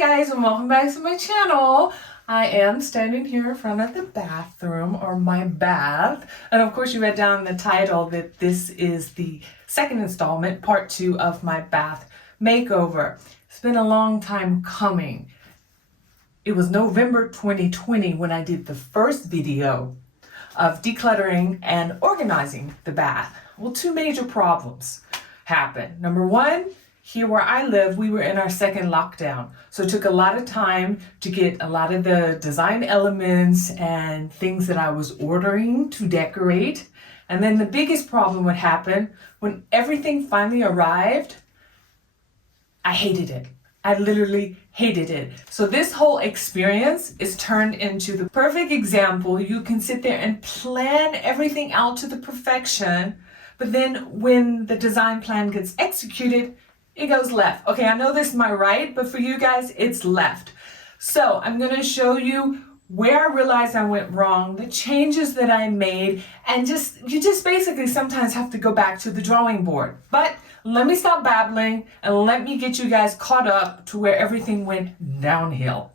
guys, and welcome back to my channel. I am standing here in front of the bathroom, or my bath, and of course you read down the title that this is the second installment, part 2 of my bath makeover. It's been a long time coming. It was November 2020 when I did the first video of decluttering and organizing the bath. Well, two major problems happened. Number one, here where I live, we were in our second lockdown. So it took a lot of time to get a lot of the design elements and things that I was ordering to decorate. And then the biggest problem would happen when everything finally arrived. I hated it. I literally hated it. So this whole experience is turned into the perfect example. You can sit there and plan everything out to the perfection, but then when the design plan gets executed, it goes left. Okay, I know this is my right, but for you guys, it's left. So I'm gonna show you where I realized I went wrong, the changes that I made, and you just basically sometimes have to go back to the drawing board. But let me stop babbling and let me get you guys caught up to where everything went downhill.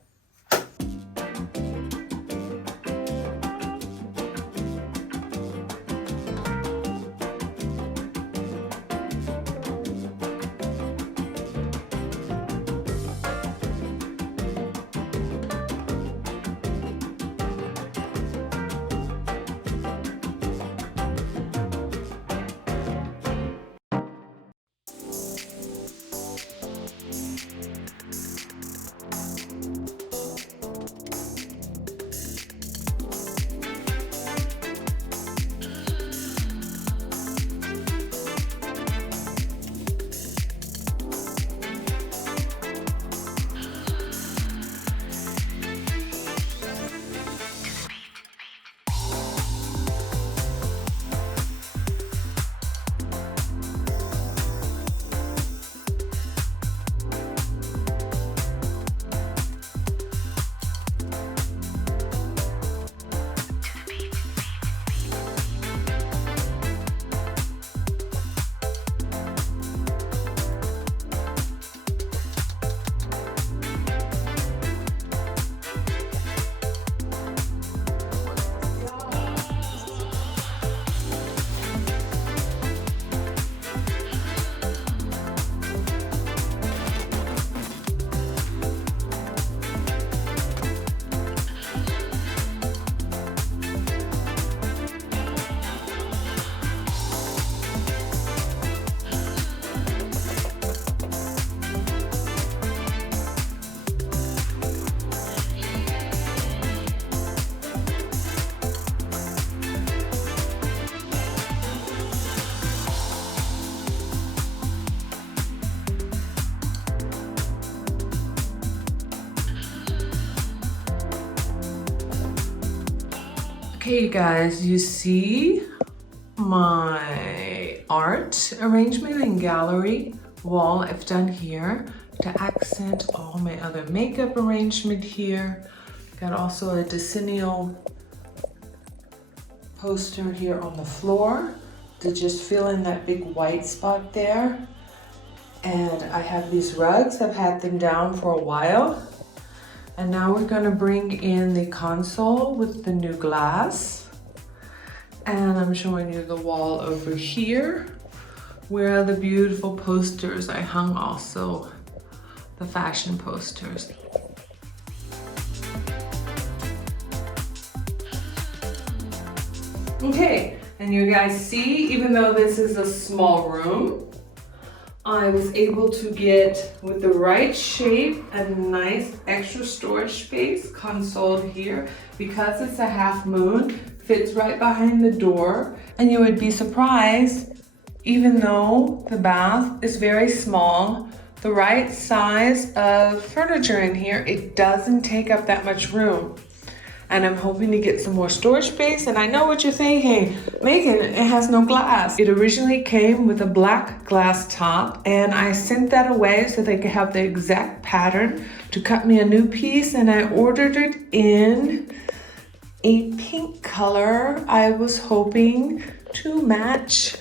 Okay, you guys, you see my art arrangement and gallery wall I've done here to accent all my other makeup arrangement here. Got also a decennial poster here on the floor to just fill in that big white spot there. And I have these rugs. I've had them down for a while. And now we're gonna bring in the console with the new glass. And I'm showing you the wall over here, where the beautiful posters I hung also, the fashion posters. Okay, and you guys see, even though this is a small room, I was able to get, with the right shape, a nice extra storage space console here. Because it's a half moon, fits right behind the door. And you would be surprised, even though the bath is very small, the right size of furniture in here, it doesn't take up that much room. And I'm hoping to get some more storage space. And I know what you're thinking, Megan, it has no glass. It originally came with a black glass top, and I sent that away so they could have the exact pattern to cut me a new piece, and I ordered it in a pink color. I was hoping to match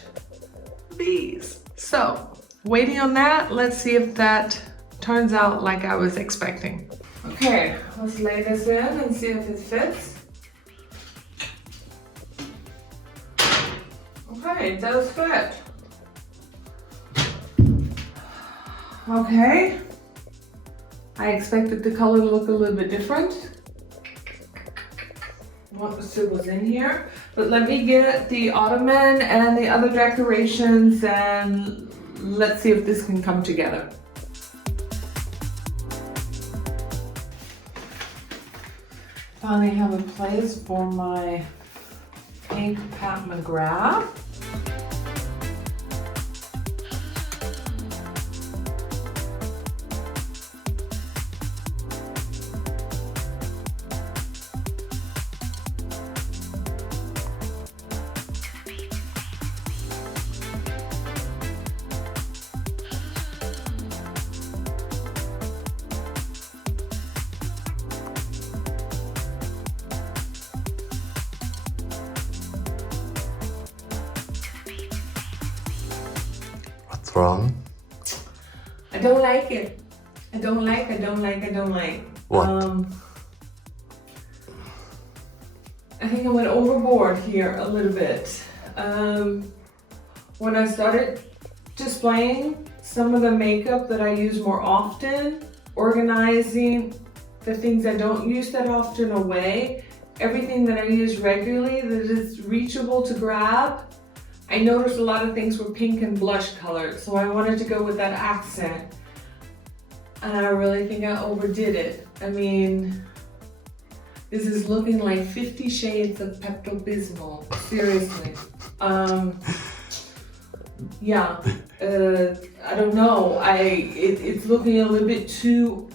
these. So, waiting on that, let's see if that turns out like I was expecting. Okay, let's lay this in and see if it fits. Okay, it does fit. Okay. I expected the color to look a little bit different. What was in here? But let me get the ottoman and the other decorations and let's see if this can come together. Finally have a place for my pink Pat McGrath. Wrong? I don't like it. I don't like. What? I think I went overboard here a little bit. When I started displaying some of the makeup that I use more often, organizing the things I don't use that often away, everything that I use regularly that is reachable to grab, I noticed a lot of things were pink and blush colored, so I wanted to go with that accent. And I really think I overdid it. I mean, this is looking like 50 shades of Pepto-Bismol, seriously. Yeah, I don't know. It's looking a little bit too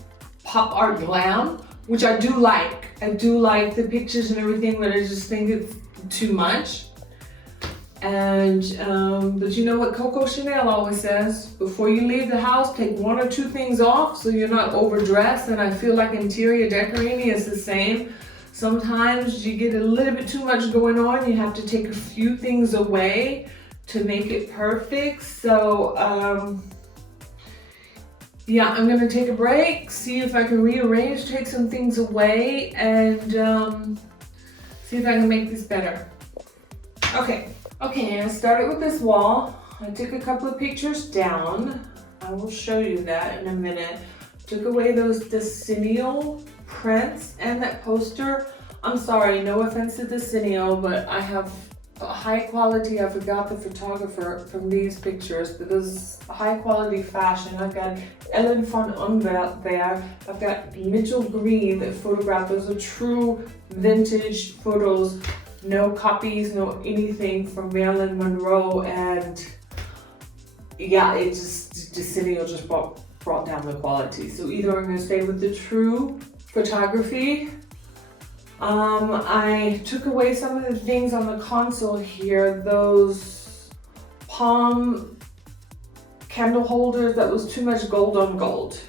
pop art glam, which I do like. I do like the pictures and everything, but I just think it's too much. And, but you know what Coco Chanel always says? Before you leave the house, take one or two things off so you're not overdressed. And I feel like interior decorating is the same. Sometimes you get a little bit too much going on. You have to take a few things away to make it perfect. So, yeah, I'm gonna take a break, see if I can rearrange, take some things away, and see if I can make this better. Okay, I started with this wall. I took a couple of pictures down. I will show you that in a minute. Took away those decennial prints and that poster. I'm sorry, no offense to decennial, but I have high quality. I forgot the photographer from these pictures, but this is high quality fashion. I've got Ellen von Unveld there. I've got Mitchell Green that photographed. Those are true vintage photos. No copies, no anything from Marilyn Monroe, and yeah, it just Decennial just brought down the quality. So either I'm gonna stay with the true photography. I took away some of the things on the console here, those palm candle holders, that was too much gold on gold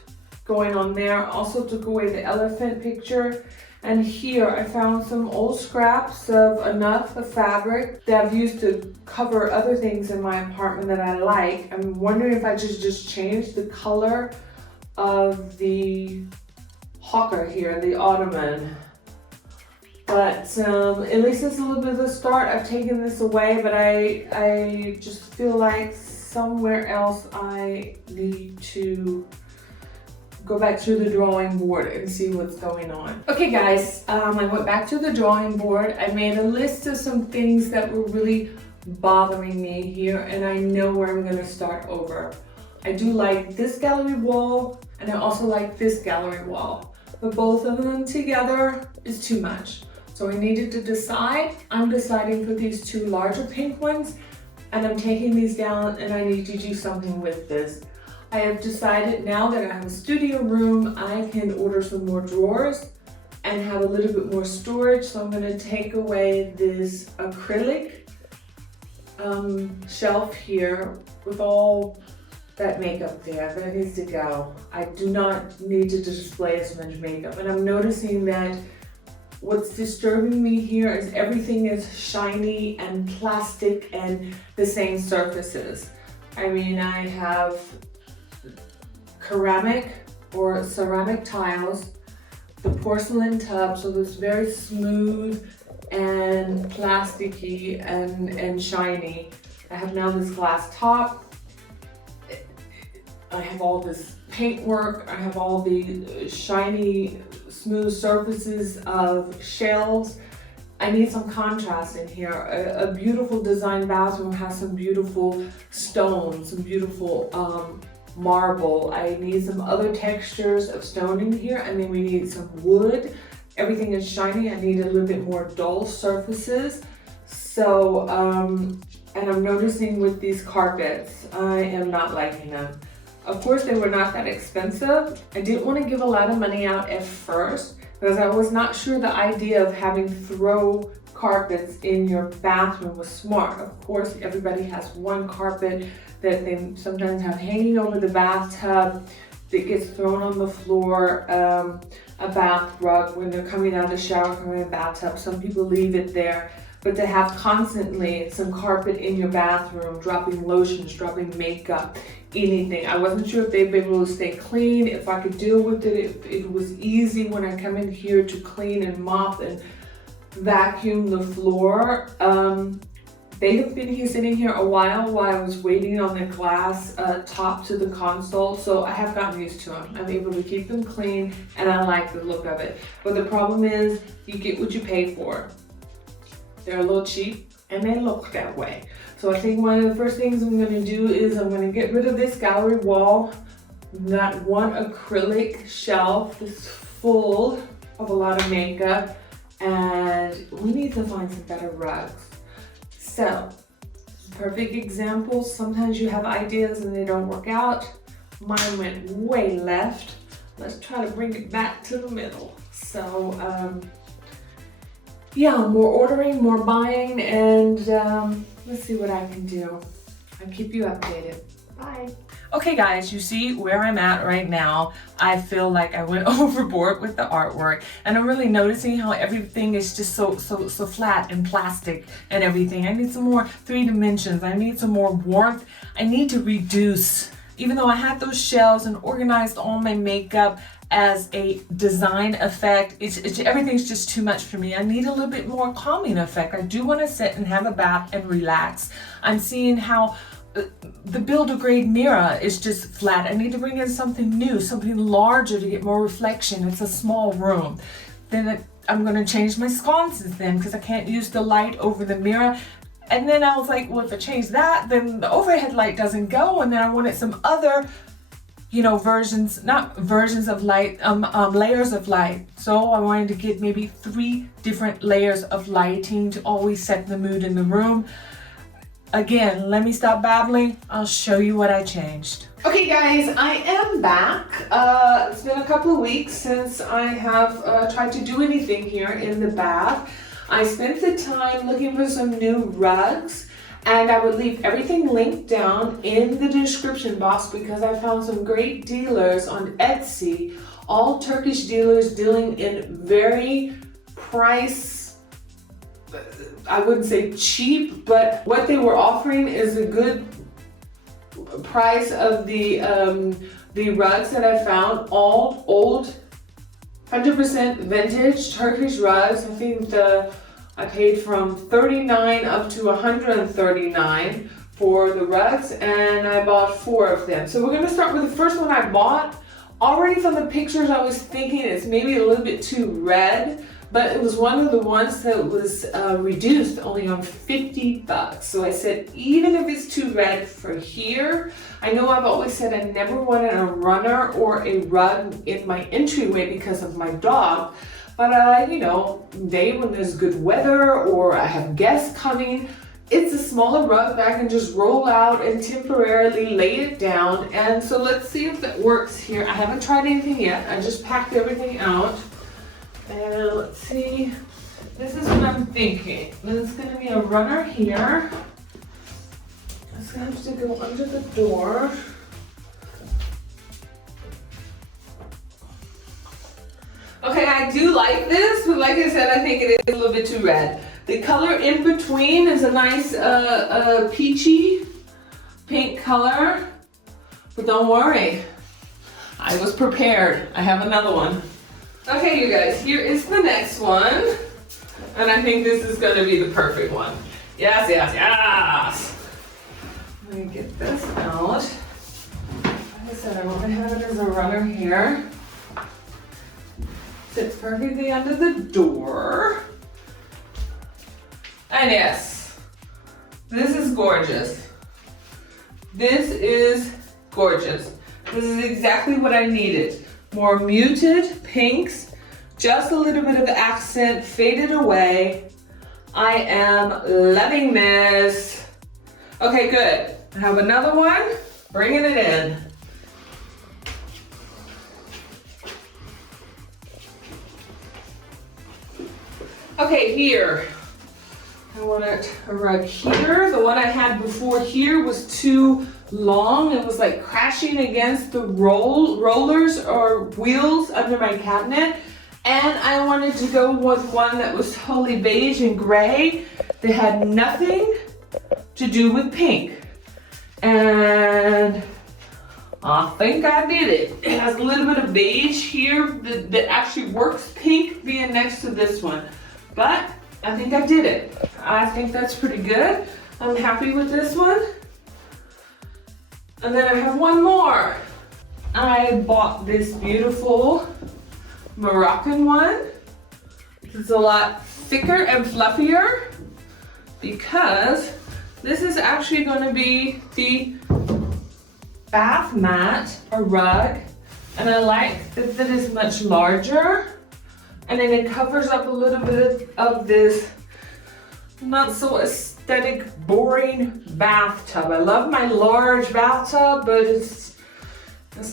going on there. Also took away the elephant picture. And here I found some old scraps of enough of fabric that I've used to cover other things in my apartment that I like. I'm wondering if I just change the color of the hawker here, the ottoman. But at least it's a little bit of a start. I've taken this away, but I just feel like somewhere else I need to go back to the drawing board and see what's going on. Okay guys, I went back to the drawing board. I made a list of some things that were really bothering me here, and I know where I'm gonna start over. I do like this gallery wall, and I also like this gallery wall, but both of them together is too much. So I needed to decide. I'm deciding for these two larger pink ones, and I'm taking these down, and I need to do something with this. I have decided now that I have a studio room, I can order some more drawers and have a little bit more storage. So I'm gonna take away this acrylic shelf here with all that makeup there. That needs to go. I do not need to display as much makeup. And I'm noticing that what's disturbing me here is everything is shiny and plastic and the same surfaces. I mean, I have ceramic or ceramic tiles, the porcelain tub, so it's very smooth and plasticky and shiny. I have now this glass top. I have all this paintwork. I have all the shiny, smooth surfaces of shelves. I need some contrast in here. A beautiful design bathroom has some beautiful stones, some beautiful marble. I need some other textures of stone in here, and then we need some wood. Everything is shiny. I need a little bit more dull surfaces. So, and I'm noticing with these carpets, I am not liking them. Of course, they were not that expensive. I didn't want to give a lot of money out at first because I was not sure the idea of having throw carpets in your bathroom was smart. Of course, everybody has one carpet that they sometimes have hanging over the bathtub that gets thrown on the floor, a bath rug when they're coming out of the shower, coming in the bathtub. Some people leave it there. But to have constantly some carpet in your bathroom, dropping lotions, dropping makeup, anything. I wasn't sure if they'd be able to stay clean, if I could deal with it, if it was easy when I come in here to clean and mop and vacuum the floor. They have been here sitting here a while I was waiting on the glass top to the console, so I have gotten used to them. I'm able to keep them clean and I like the look of it. But the problem is you get what you pay for. They're a little cheap and they look that way. So I think one of the first things I'm going to do is I'm going to get rid of this gallery wall. That one acrylic shelf that's full of a lot of makeup, and we need to find some better rugs. So, perfect example, sometimes you have ideas and they don't work out. Mine went way left. Let's try to bring it back to the middle. So, yeah, more ordering, more buying, and let's see what I can do. I'll keep you updated. Bye. Okay guys, you see where I'm at right now. I feel like I went overboard with the artwork, and I'm really noticing how everything is just so flat and plastic and everything. I need some more 3 dimensions. I need some more warmth. I need to reduce. Even though I had those shelves and organized all my makeup as a design effect, everything's just too much for me. I need a little bit more calming effect. I do want to sit and have a bath and relax. I'm seeing how the builder grade mirror is just flat. I need to bring in something new, something larger to get more reflection. It's a small room. Then I'm going to change my sconces then, because I can't use the light over the mirror. And then I was like, well, if I change that, then the overhead light doesn't go. And then I wanted some other, you know, not versions of light, layers of light. So I wanted to get maybe 3 different layers of lighting to always set the mood in the room. Again, let me stop babbling. I'll show you what I changed. Okay guys, I am back. It's been a couple of weeks since I have tried to do anything here in the bath. I spent the time looking for some new rugs, and I would leave everything linked down in the description box because I found some great dealers on Etsy, all Turkish dealers dealing in very I wouldn't say cheap, but what they were offering is a good price of the rugs that I found, all old 100% vintage Turkish rugs. I think I paid from $39 up to $139 for the rugs, and I bought 4 of them. So we're gonna start with the first one I bought. Already from the pictures I was thinking it's maybe a little bit too red, but it was one of the ones that was reduced only on $50. So I said, even if it's too red for here, I know I've always said I never wanted a runner or a rug in my entryway because of my dog. But you know, when there's good weather or I have guests coming, it's a smaller rug that I can just roll out and temporarily lay it down. And so let's see if that works here. I haven't tried anything yet. I just packed everything out. And let's see, this is what I'm thinking. There's gonna be a runner here. It's gonna have to go under the door. Okay, I do like this, but like I said, I think it is a little bit too red. The color in between is a nice peachy pink color, but don't worry. I was prepared. I have another one. Okay, you guys, here is the next one. And I think this is gonna be the perfect one. Yes, yes, yes. Let me get this out. Like I said, I want to have it as a runner here. Sits perfectly under the door. And yes, this is gorgeous. This is gorgeous. This is exactly what I needed. More muted pinks, just a little bit of accent faded away. I am loving this. Okay, good. I have another one, bringing it in. Okay, here. I want it a rug here. The one I had before here was too long. It was like crashing against the rollers or wheels under my cabinet. And I wanted to go with one that was totally beige and gray. That had nothing to do with pink. And I think I did it. It has a little bit of beige here that actually works pink being next to this one. But I think I did it. I think that's pretty good. I'm happy with this one. And then I have one more. I bought this beautiful Moroccan one. It's a lot thicker and fluffier because this is actually going to be the bath mat or rug. And I like that it is much larger. And then it covers up a little bit of this not so aesthetic, boring bathtub. I love my large bathtub, but it's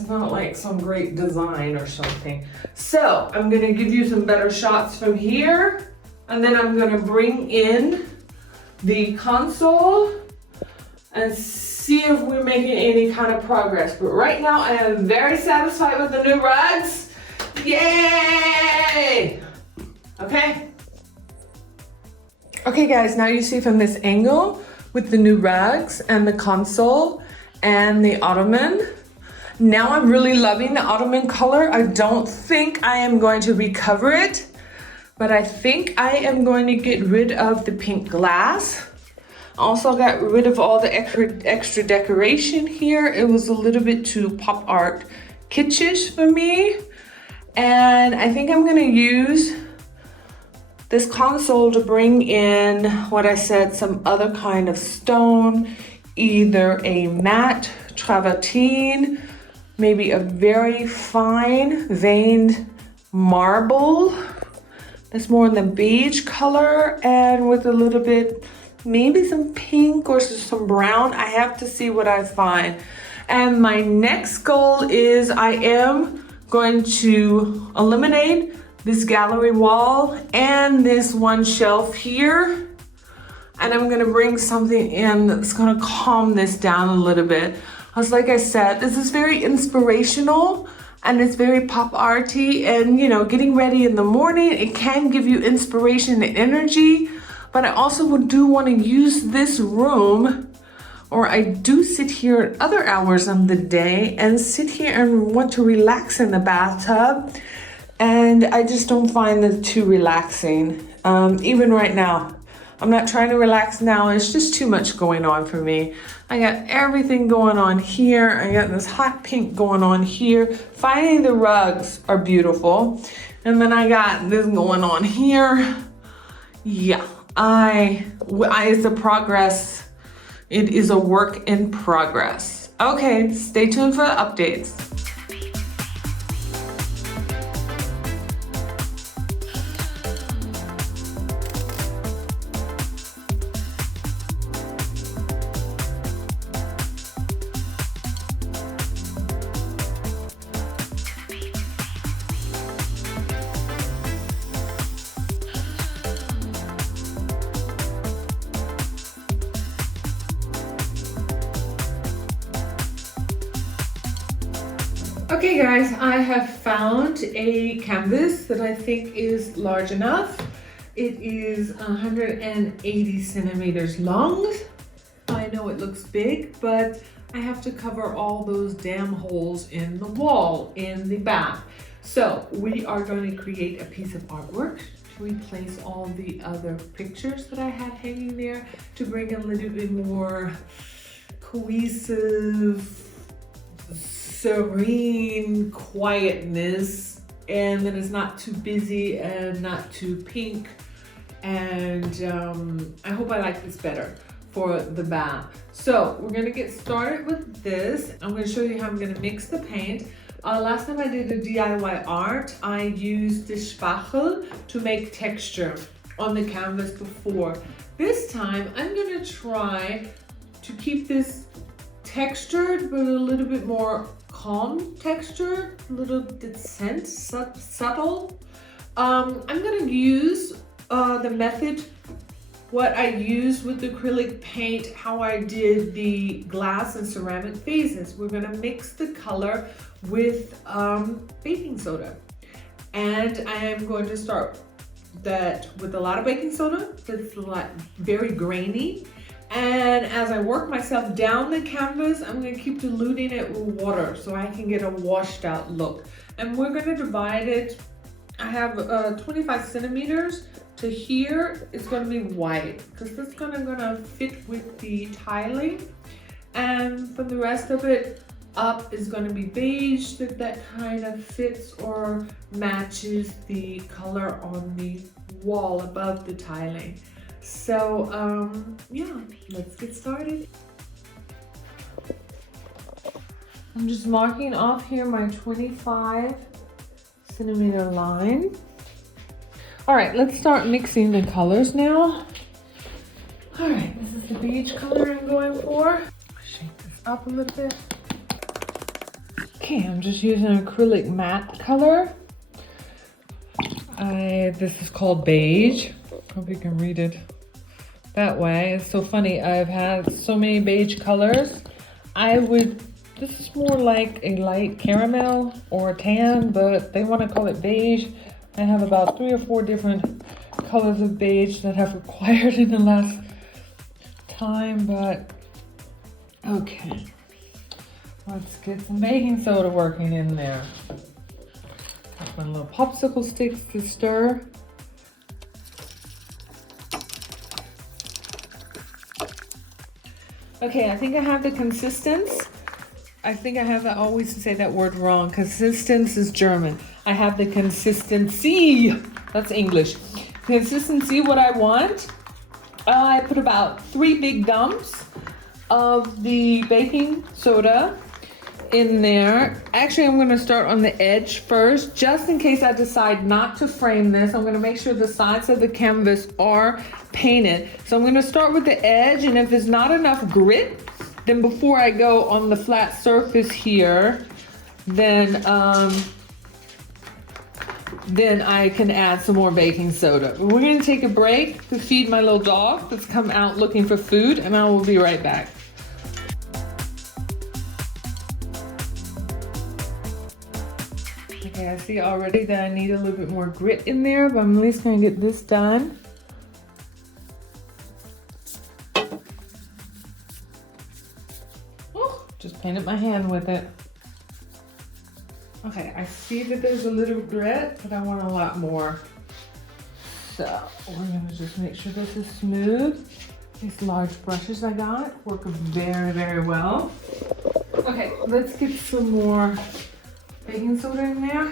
not like some great design or something. So I'm gonna give you some better shots from here, and then I'm gonna bring in the console and see if we're making any kind of progress. But right now I am very satisfied with the new rugs. Yay! Okay. Okay guys, now you see from this angle with the new rugs and the console and the ottoman. Now I'm really loving the ottoman color. I don't think I am going to recover it, but I think I am going to get rid of the pink glass. Also got rid of all the extra decoration here. It was a little bit too pop art kitschish for me. And I think I'm gonna use this console to bring in what I said, some other kind of stone, either a matte travertine, maybe a very fine veined marble that's more in the beige color and with a little bit, maybe some pink or some brown. I have to see what I find. And my next goal is I am going to eliminate this gallery wall and this one shelf here. And I'm gonna bring something in that's gonna calm this down a little bit. Because like I said, this is very inspirational and it's very pop arty, and you know, getting ready in the morning, it can give you inspiration and energy. But I also do want to use this room, or I do sit here at other hours of the day and sit here and want to relax in the bathtub. And I just don't find it too relaxing. Even right now, I'm not trying to relax now. It's just too much going on for me. I got everything going on here. I got this hot pink going on here. Finding the rugs are beautiful. And then I got this going on here. Yeah, it's a progress. It is a work in progress. Okay, stay tuned for the updates. Okay guys, I have found a canvas that I think is large enough. It is 180 centimeters long. I know it looks big, but I have to cover all those damn holes in the wall in the bath. So we are going to create a piece of artwork to replace all the other pictures that I had hanging there to bring a little bit more cohesive, serene quietness, and then it's not too busy and not too pink. And I hope I like this better for the bath. So we're gonna get started with this. I'm gonna show you how I'm gonna mix the paint. Last time I did a DIY art, I used the spachel to make texture on the canvas before. This time, I'm gonna try to keep this textured, but a little bit more calm texture, a little bit subtle. I'm gonna use the method, what I used with acrylic paint, how I did the glass and ceramic vases. We're gonna mix the color with baking soda. And I am going to start that with a lot of baking soda, that's very grainy. And as I work myself down the canvas, I'm gonna keep diluting it with water so I can get a washed out look. And we're gonna divide it. I have 25 centimeters to here. It's gonna be white because that's gonna fit with the tiling. And for the rest of it, up is gonna be beige, that kind of fits or matches the color on the wall above the tiling. So yeah, let's get started. I'm just marking off here my 25 centimeter line. All right, let's start mixing the colors now. All right, this is the beige color I'm going for. Shake this up a little bit. Okay, I'm just using acrylic matte color. This is called beige. Hope you can read it that way. It's so funny, I've had so many beige colors. This is more like a light caramel or tan, but they want to call it beige. I have about 3 or 4 different colors of beige that I've acquired in the last time, but okay. Let's get some baking soda working in there. Got my little popsicle sticks to stir. Okay, I think I have the consistence. I think I always say that word wrong. Consistence is German. I have the consistency. That's English. Consistency, what I want. I put about 3 big dumps of the baking soda in there. Actually, I'm gonna start on the edge first, just in case I decide not to frame this. I'm gonna make sure the sides of the canvas are painted. So I'm gonna start with the edge, and if there's not enough grit, then before I go on the flat surface here, then I can add some more baking soda. We're gonna take a break to feed my little dog that's come out looking for food, and I will be right back. Okay, I see already that I need a little bit more grit in there, but I'm at least gonna get this done. Oh, just painted my hand with it. Okay, I see that there's a little grit, but I want a lot more. So we're gonna just make sure this is smooth. These large brushes I got work very, very well. Okay, let's get some more baking soda in there.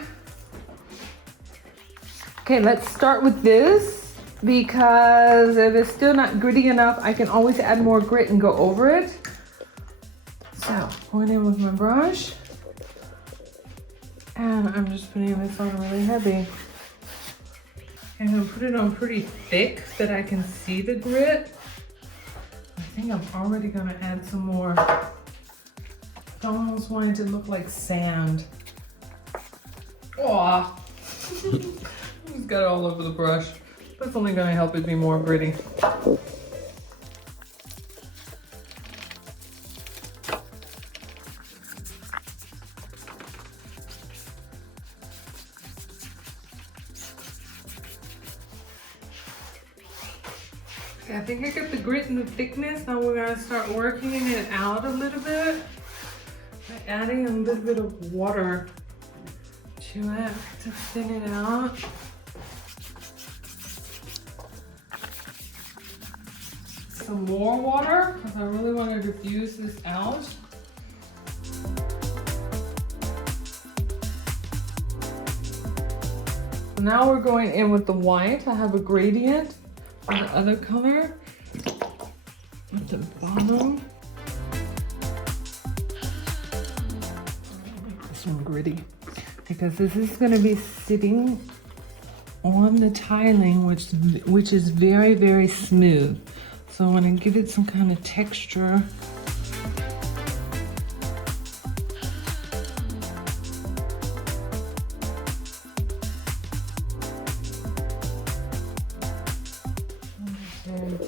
Okay, let's start with this because if it's still not gritty enough, I can always add more grit and go over it. So, going in with my brush. And I'm just putting this on really heavy. I'm gonna put it on pretty thick so that I can see the grit. I think I'm already gonna add some more. I almost want it to look like sand. Oh, just got it all over the brush. That's only gonna help it be more gritty. Okay, I think I got the grit and the thickness. Now we're gonna start working it out a little bit by adding a little bit of water to it to thin it out. Some more water because I really want to diffuse this out. So now we're going in with the white. I have a gradient for the other color at the bottom. Make this one gritty because this is going to be sitting on the tiling, which is very, very smooth. So I want to give it some kind of texture.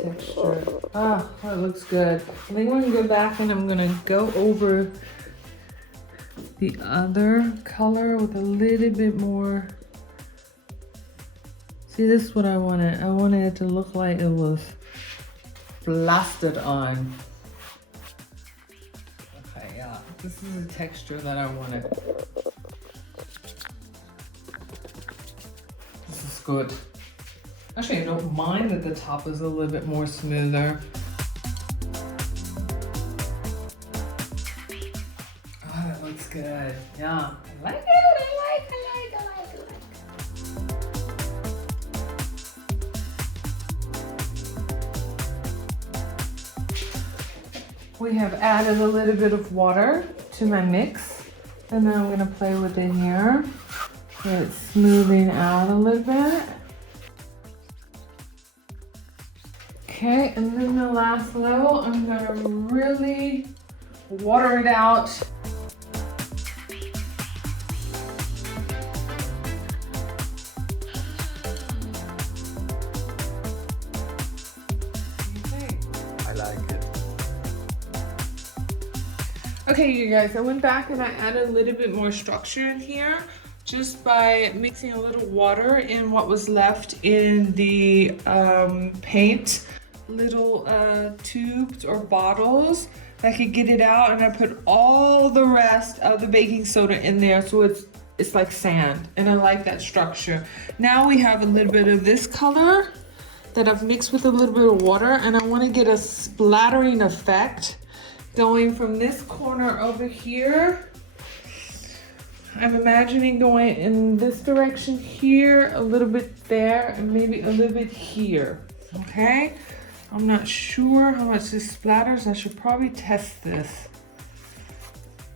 Texture. Ah, that looks good. I think I'm gonna go back and I'm gonna go over the other color with a little bit more. See, this is what I wanted. I wanted it to look like it was plastered on. Okay, yeah, this is the texture that I wanted. This is good. Actually, I don't mind that the top is a little bit more smoother. Oh, that looks good. Yeah, I like it. I like. We have added a little bit of water to my mix, and now I'm gonna play with it here so it's smoothing out a little bit. Okay, and then the last level, I'm gonna really water it out. I like it. Okay, you guys, I went back and I added a little bit more structure in here just by mixing a little water in what was left in the paint. Little tubes or bottles that could get it out, and I put all the rest of the baking soda in there so it's like sand, and I like that structure. Now we have a little bit of this color that I've mixed with a little bit of water, and I want to get a splattering effect going from this corner over here. I'm imagining going in this direction here, a little bit there, and maybe a little bit here. Okay, I'm not sure how much this splatters. I should probably test this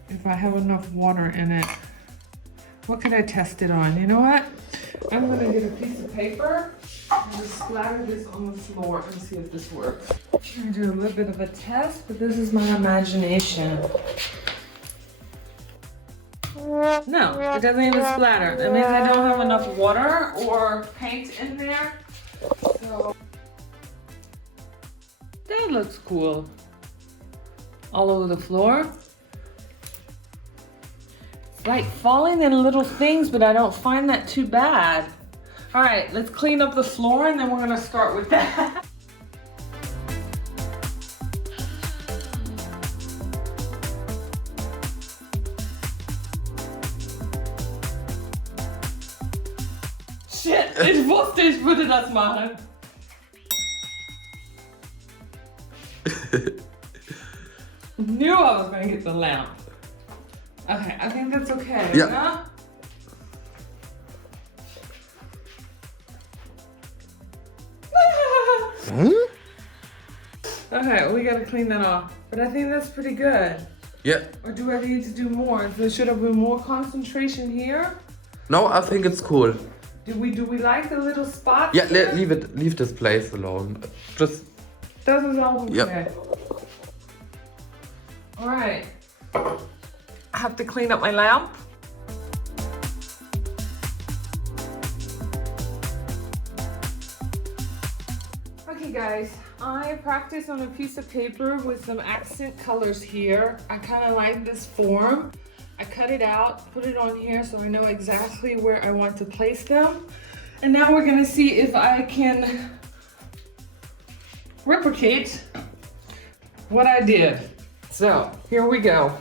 if I have enough water in it. What could I test it on? You know what? I'm gonna get a piece of paper and just splatter this on the floor and see if this works. I'm gonna do a little bit of a test, but this is my imagination. No, it doesn't even splatter. That means I don't have enough water or paint in there. So that looks cool. All over the floor. It's like falling in little things, but I don't find that too bad. All right, let's clean up the floor and then we're gonna start with that. Shit, ich wusste, ich würde das machen. Knew I was gonna get the lamp. Okay, I think that's okay. Yeah. Huh? Okay, we gotta clean that off. But I think that's pretty good. Yeah. Or do I need to do more? There should have been more concentration here. No, I think it's cool. Do we like the little spots? Yeah, here? leave this place alone. Just Doesn't sound okay. Yep. All right. I have to clean up my lamp. Okay guys, I practiced on a piece of paper with some accent colors here. I kind of like this form. I cut it out, put it on here so I know exactly where I want to place them. And now we're gonna see if I can replicate what I did. So here we go.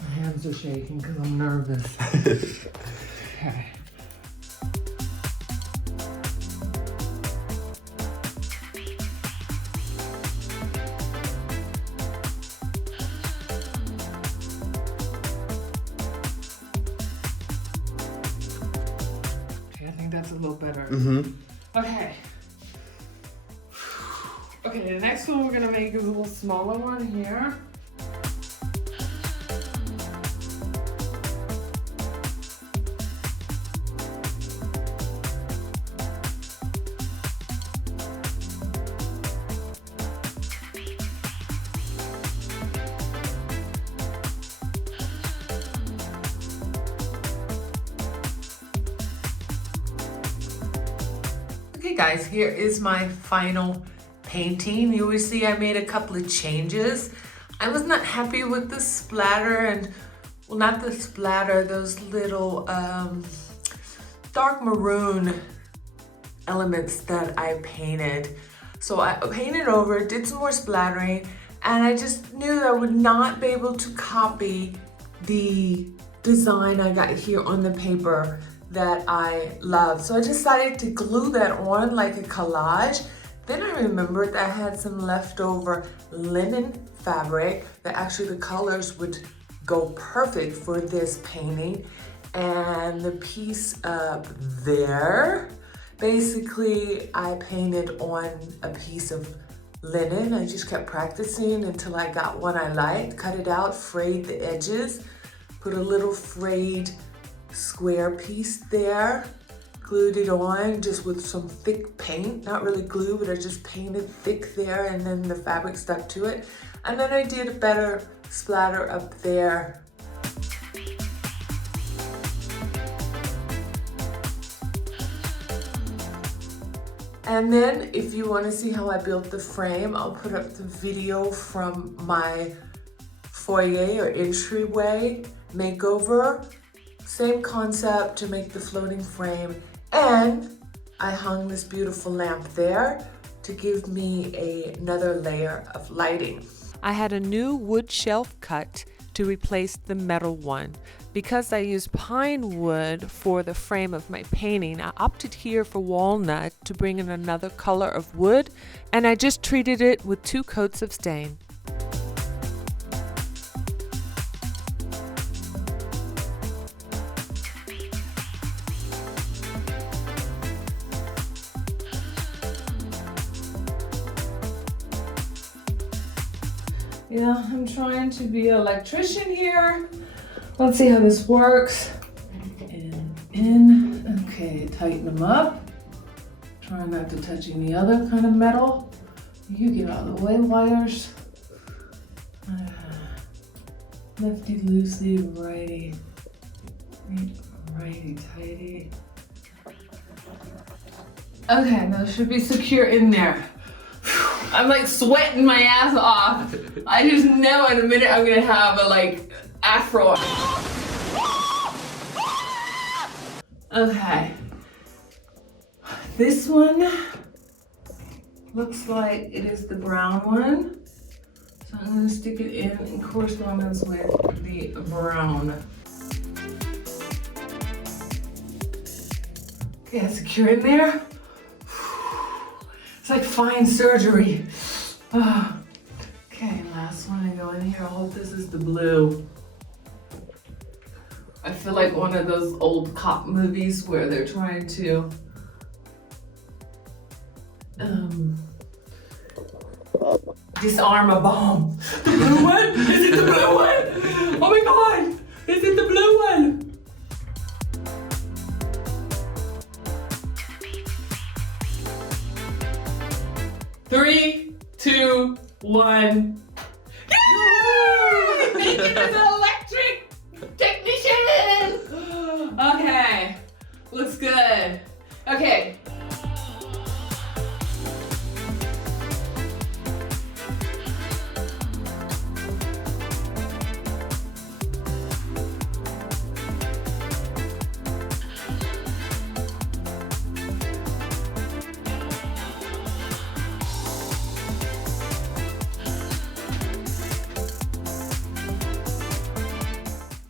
My hands are shaking because I'm nervous. Okay. I think that's a little better. Okay. Okay, the next one we're gonna make is a little smaller one here. Okay guys, here is my final painting. You will see I made a couple of changes. I was not happy with the splatter and, well, not the splatter, those little dark maroon elements that I painted. So I painted over, did some more splattering, and I just knew that I would not be able to copy the design I got here on the paper that I love. So I decided to glue that on like a collage. Then I remembered that I had some leftover linen fabric that actually the colors would go perfect for this painting. And the piece up there, basically I painted on a piece of linen. I just kept practicing until I got one I liked, cut it out, frayed the edges, put a little frayed square piece there, glued it on just with some thick paint, not really glue, but I just painted thick there, and then the fabric stuck to it. And then I did a better splatter up there. And then if you want to see how I built the frame, I'll put up the video from my foyer or entryway makeover. Same concept to make the floating frame, and I hung this beautiful lamp there to give me another layer of lighting. I had a new wood shelf cut to replace the metal one. Because I used pine wood for the frame of my painting, I opted here for walnut to bring in another color of wood, and I just treated it with 2 coats of stain. Yeah, I'm trying to be an electrician here. Let's see how this works. In. Okay, tighten them up. Try not to touch any other kind of metal. You get out of the way, wires. Lefty loosey, righty. Righty tighty. Okay, now it should be secure in there. I'm like sweating my ass off. I just know in a minute I'm gonna have a like afro. Okay. This one looks like it is the brown one. So I'm gonna stick it in correspondence with the brown. Okay, secure in there. It's like fine surgery. Oh. Okay, last one I go in here. I hope this is the blue. I feel like one of those old cop movies where they're trying to disarm a bomb. The blue one? Is it the blue one? Oh my god! Is it the blue one? 3, 2, 1. Yay! Thank you for the electric technician! Okay, looks good. Okay.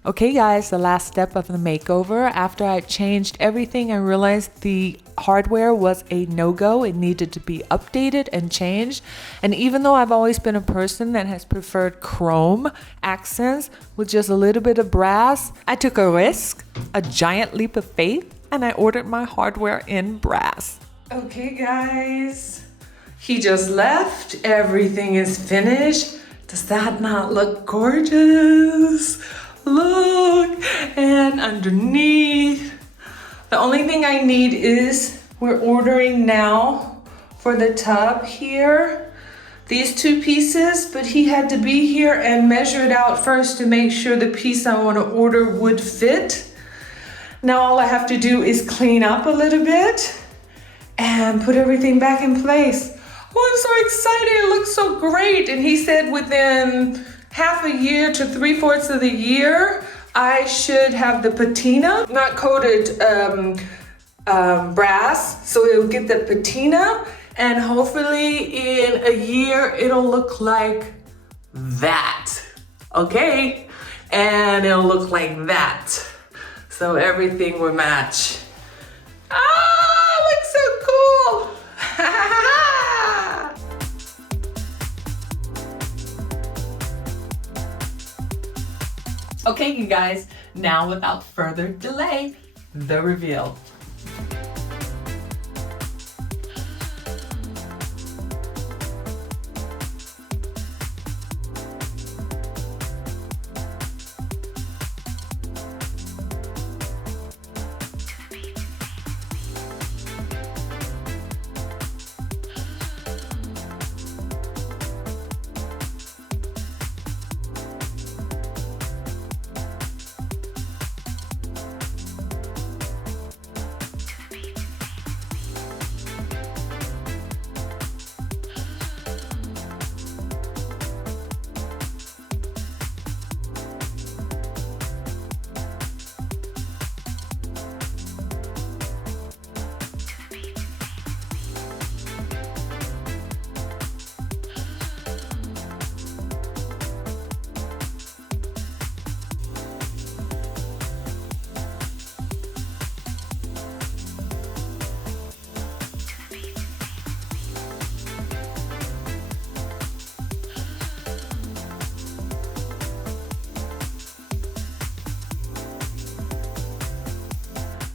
Okay guys, the last step of the makeover. After I changed everything, I realized the hardware was a no-go. It needed to be updated and changed. And even though I've always been a person that has preferred chrome accents with just a little bit of brass, I took a risk, a giant leap of faith, and I ordered my hardware in brass. Okay guys, he just left. Everything is finished. Does that not look gorgeous? Look, and underneath, the only thing I need is, we're ordering now for the tub here, these two pieces, but he had to be here and measure it out first to make sure the piece I want to order would fit. Now all I have to do is clean up a little bit and put everything back in place. Oh, I'm so excited, it looks so great. And he said within half a year to 3/4 of the year, I should have the patina, not coated brass, so it'll get the patina, and hopefully in a year it'll look like that, okay? And it'll look like that, so everything will match. Ah, looks so cool! Okay, you guys, now without further delay, the reveal.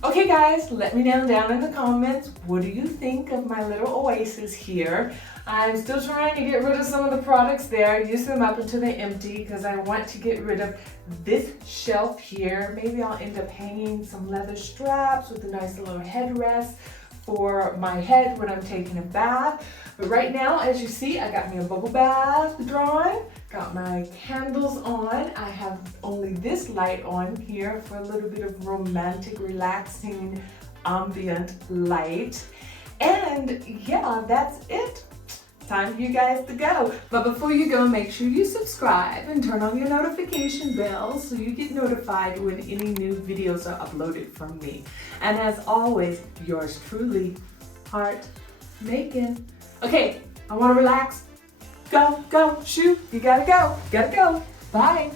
Okay guys, let me know down in the comments, what do you think of my little oasis here? I'm still trying to get rid of some of the products there, use them up until they empty, because I want to get rid of this shelf here. Maybe I'll end up hanging some leather straps with a nice little headrest for my head when I'm taking a bath. But right now, as you see, I got me a bubble bath drawing, got my candles on. I have only this light on here for a little bit of romantic, relaxing, ambient light. And yeah, that's it. Time for you guys to go. But before you go, make sure you subscribe and turn on your notification bell so you get notified when any new videos are uploaded from me. And as always, yours truly, Heart Making. Okay, I want to relax. Go, go, shoot. You gotta go. Gotta go. Bye.